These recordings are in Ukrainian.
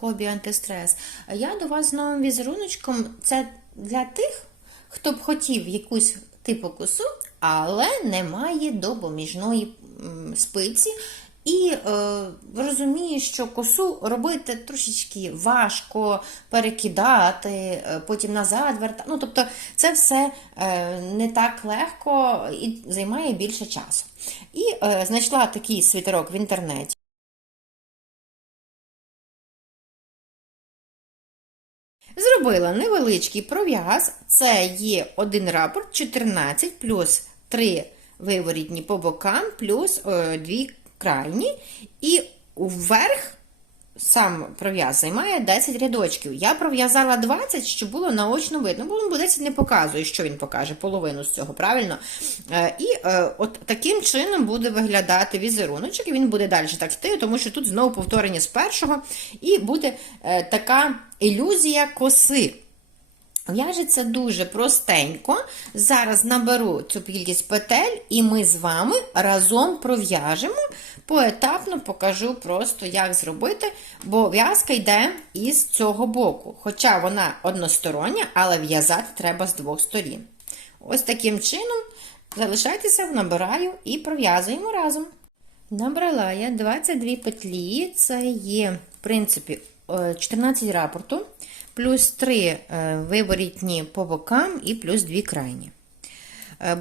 Хобі Антистрес. Я до вас з новим візеруночком. Це для тих, хто б хотів якусь типу косу, але не має допоміжної спиці. І е, розуміє, що косу робити трошечки важко перекидати, е, потім назад вертати. Ну, тобто, це все е, не так легко і займає більше часу. І е, знайшла такий світерок в інтернеті. Зробила невеличкий пров'яз. Це є один рапорт 14 плюс 3 виворітні по бокам, плюс е, 2 крайні. І вверх сам пров'яз займає 10 рядочків. Я пров'язала 20, щоб було наочно видно, бо 10 не показує, що він покаже, половину з цього, правильно? Е, і е, от таким чином буде виглядати візеруночок, і він буде далі так йти, тому що тут знову повторення з першого, і буде е, така ілюзія коси. В'яжеться дуже простенько. Зараз наберу цю кількість петель, і ми з вами разом пров'яжемо. Поетапно покажу просто, як зробити, бо в'язка йде із цього боку. Хоча вона одностороння, але в'язати треба з двох сторін. Ось таким чином залишайтеся, набираю і пров'язуємо разом. Набрала я 22 петлі, це є, в принципі, 14 рапорту, плюс 3 виворітні по бокам і плюс 2 крайні.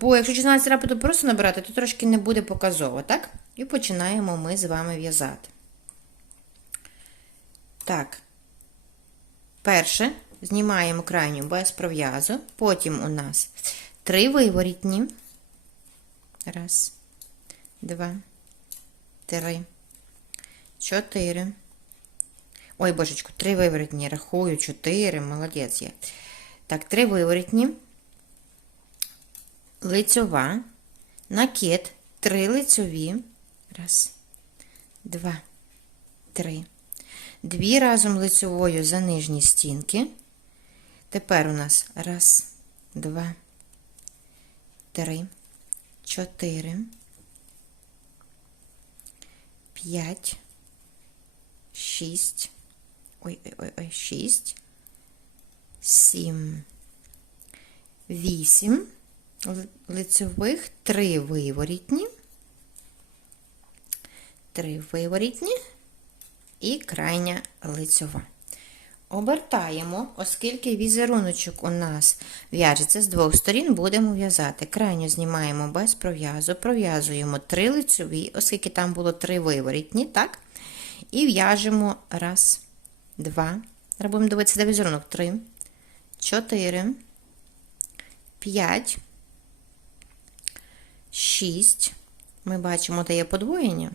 Бо якщо 16 рапорту просто набирати, то трошки не буде показово, так? І починаємо ми з вами в'язати. Так, перше знімаємо крайню без пров'язу, потім у нас 3 виворітні. Раз, два, три, чотири. Ой, божечку, три виворотні, рахую, чотири, молодець є. Так, три виворотні, лицьова, накид, три лицьові. Раз, два, три. Дві разом лицьовою за нижні стінки. Тепер у нас раз, два, три, чотири, п'ять, шість. Ой-ой-ой, 6, 7, 8 лицевих, 3 виворітні, 3 виворітні і крайня лицьова. Обертаємо, оскільки візеруночок у нас в'яжеться з двох сторін, будемо в'язати. Крайню знімаємо без пров'язу, пров'язуємо 3 лицьові, оскільки там було 3 виворітні, так? І в'яжемо раз. 2. Робимо дивитися, де візерунок. 3, 4, 5, 6. Ми бачимо, де є подвоєння.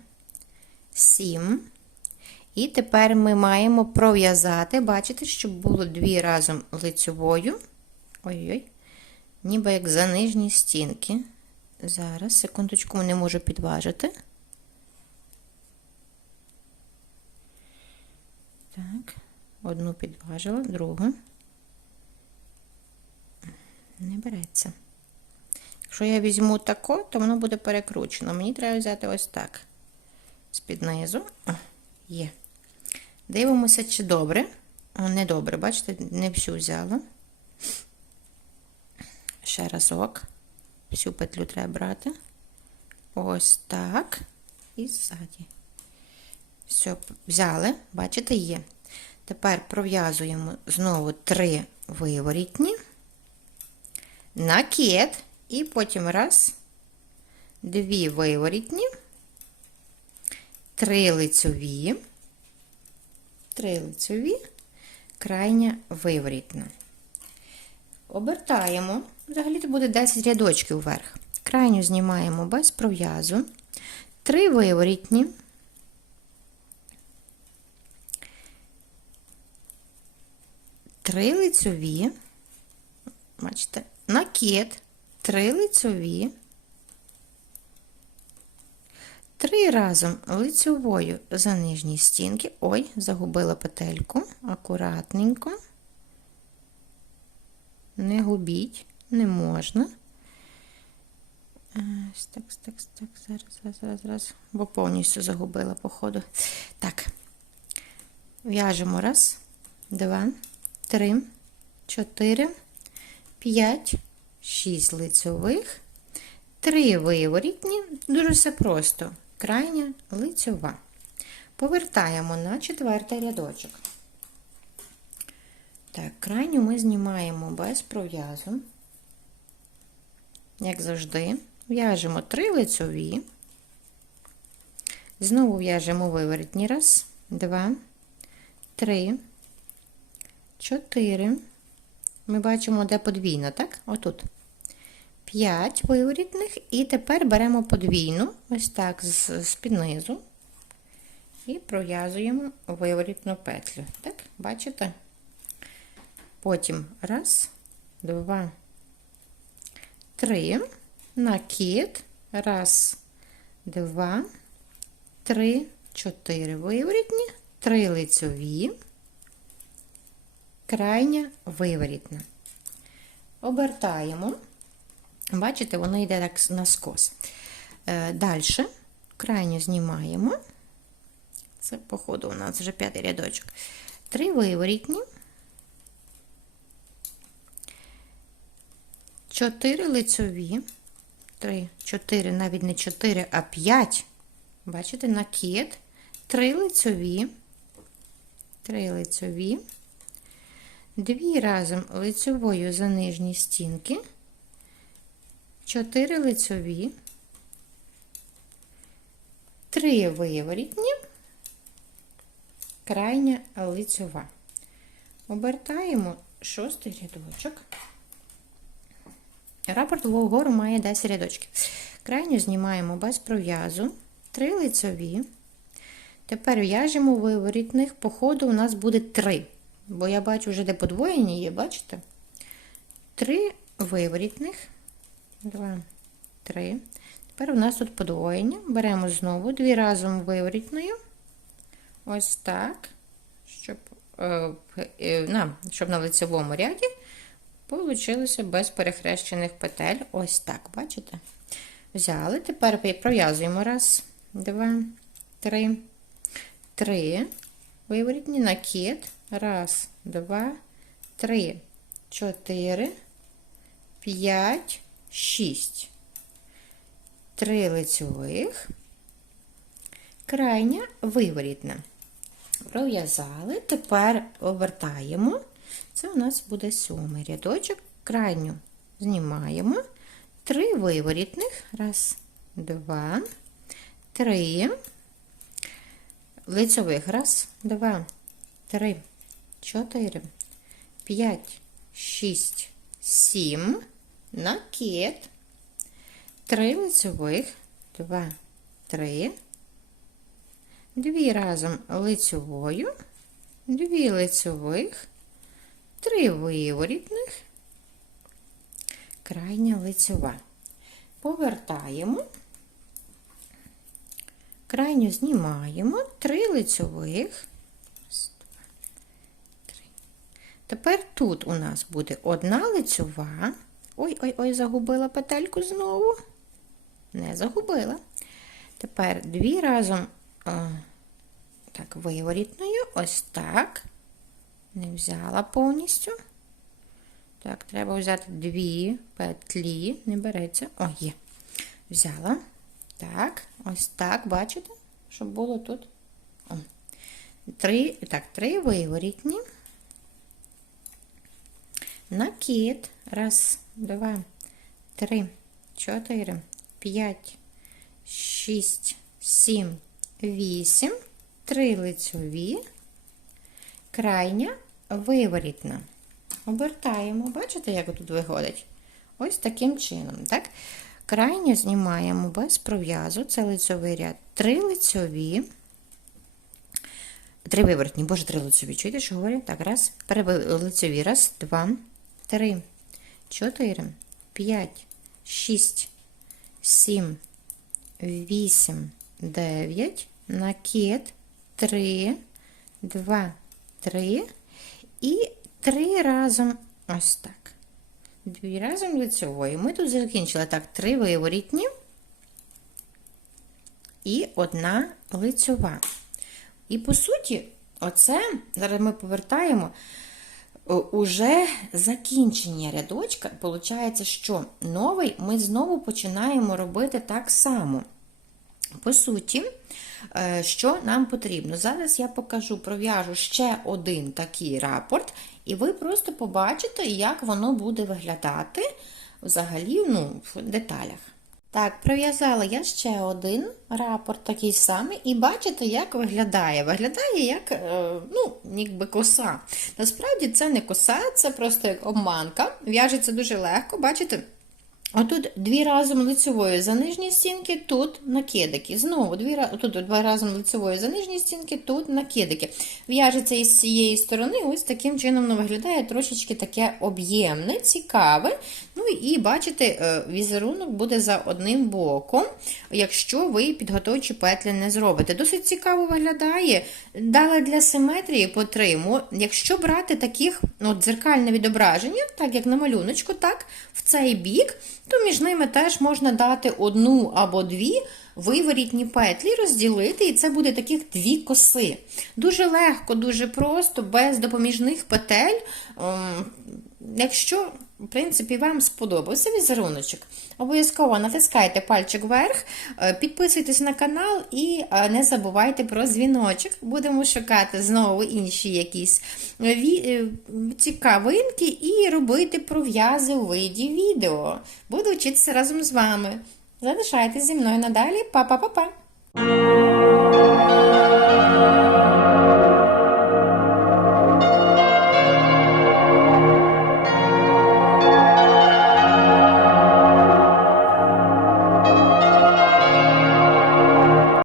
7. І тепер ми маємо пров'язати, бачите, щоб було дві разом лицьовою. Ой-ой, ніби як за нижні стінки. Зараз, секундочку, не можу підважити. Так, одну підважила, другу. Не береться. Якщо я візьму тако, то воно буде перекручено. Мені треба взяти ось так. З-під низу. О, є. Дивимося, чи добре. О, не добре, бачите, не всю взяла. Ще разок. Всю петлю треба брати. Ось так. І ззаді. Все, взяли, бачите, є. Тепер пров'язуємо знову три виворітні, накид, і потім раз, дві виворітні, три лицьові, три лицьові, крайня виворітна. Обертаємо, взагалі це буде 10 рядочків вверх. Крайню знімаємо без пров'язу, три виворітні. Три лицьові, бачите, накид, три лицьові, три разом лицьовою за нижні стінки. Ой, загубила петельку, акуратненько. Не губіть, не можна. Ось так, так, так, зараз, зараз, зараз, зараз, бо повністю загубила, походу. Так. В'яжемо раз, два, три, чотири, п'ять, шість лицьових, три виворітні. Дуже все просто. Крайня лицьова. Повертаємо на четвертий рядочок. Так, крайню ми знімаємо без пров'язу. Як завжди, в'яжемо три лицьові. Знову в'яжемо виворітні. Раз, два, три, чотири. Ми бачимо, де подвійна, так? Отут. П'ять виворітних. І тепер беремо подвійну, ось так, з, з низу. І пров'язуємо виворітну петлю. Так, бачите? Потім раз, два, три, накид, раз, два, три, чотири виворітні, три лицьові, крайня виворітна. Обертаємо. Бачите, воно йде так наскос. Е, Далі крайню знімаємо. Це, походу, у нас вже п'ятий рядочок. Три виворітні. Чотири лицьові. Три, чотири, навіть не чотири, а п'ять. Бачите, накид. Три лицьові. Три лицьові. Дві разом лицьовою за нижні стінки. Чотири лицьові. Три виворітні. Крайня лицьова. Обертаємо шостий рядочок. Рапорт вгору має 10 рядочків. Крайню знімаємо без пров'язу, 3 лицьові. Тепер в'яжемо виворітних, по ходу у нас буде 3. Бо я бачу, вже де подвоєні є, бачите? 3 виворітних. 2, 3. Тепер у нас тут подвоєння. Беремо знову дві разом виворітною. Ось так, щоб, е, е, на, щоб на лицевому ряді Получилося без перехрещених петель. Ось так, бачите? Взяли. Тепер пров'язуємо. Раз, два, три, три. Виворітні накид. Раз, два, три, чотири, п'ять, шість. Три лицьових. Крайня виворітна. Пров'язали. Тепер обертаємо. Це у нас буде сьомий рядочок. Крайню знімаємо. Три виворітних. Раз, два, три. Лицьових. Раз, два, три, чотири, п'ять, шість, сім. Накид. Три лицьових. Два, три. Дві разом лицьовою. Дві лицьових. Три виворітних, крайня лицьова. Повертаємо, крайню знімаємо, три лицьових. Тепер тут у нас буде одна лицьова. Ой-ой-ой, загубила петельку знову. Не загубила. Тепер дві разом, так, виворітною, ось так. Не взяла повністю. Так, треба взяти дві петлі, не береться. О, є. Взяла. Так, ось так, бачите, щоб було тут. О. Три, так, три виворітні. Накид. Раз, два, три, чотири, п'ять, шість, сім, вісім. Три лицьові. Крайня виворітна. Обертаємо, бачите, як тут виходить? Ось таким чином. так? Крайню знімаємо без пров'язу, це лицьовий ряд, три лицьові, три вивертні, боже, три лицьові. Чуєте, що говорю? Так, раз, лицьові, раз, два, три, чотири, п'ять, шість, сім, вісім, дев'ять, накид, три, два, три. І три разом ось так. дві разом лицьової. Ми тут закінчили так, три виворітні і одна лицьова. І по суті, оце зараз ми повертаємо уже закінчення рядочка. Получається, що новий ми знову починаємо робити так само. По суті, е, що нам потрібно? Зараз я покажу, пров'яжу ще один такий рапорт, і ви просто побачите, як воно буде виглядати взагалі ну, в деталях. Так, пров'язала я ще один рапорт такий самий, і бачите, як виглядає. Виглядає як, е, ну, ніби коса. Насправді це не коса, це просто як обманка. В'яжеться дуже легко, бачите? Отут дві разом лицевої за нижні стінки, тут накидики. Знову дві, тут два разом лицевої за нижні стінки, тут накидики. В'яжеться із цієї сторони, ось таким чином воно виглядає трошечки таке об'ємне, цікаве. Ну і бачите, е, візерунок буде за одним боком, якщо ви підготовчі петлі не зробите. Досить цікаво виглядає. Дала для симетрії по триму. Якщо брати таких ну, дзеркальне відображення, так як на малюночку, так, в цей бік, то між ними теж можна дати одну або дві виворітні петлі, розділити, і це буде таких дві коси. Дуже легко, дуже просто, без допоміжних петель. Ем, Якщо, в принципі, вам сподобався візеруночок, обов'язково натискайте пальчик вверх, е, підписуйтесь на канал і е, не забувайте про дзвіночок. Будемо шукати знову інші якісь е, цікавинки і робити пров'язи у виді відео. Буду вчитися разом з вами. Залишайтесь зі мною надалі. Па-па-па-па!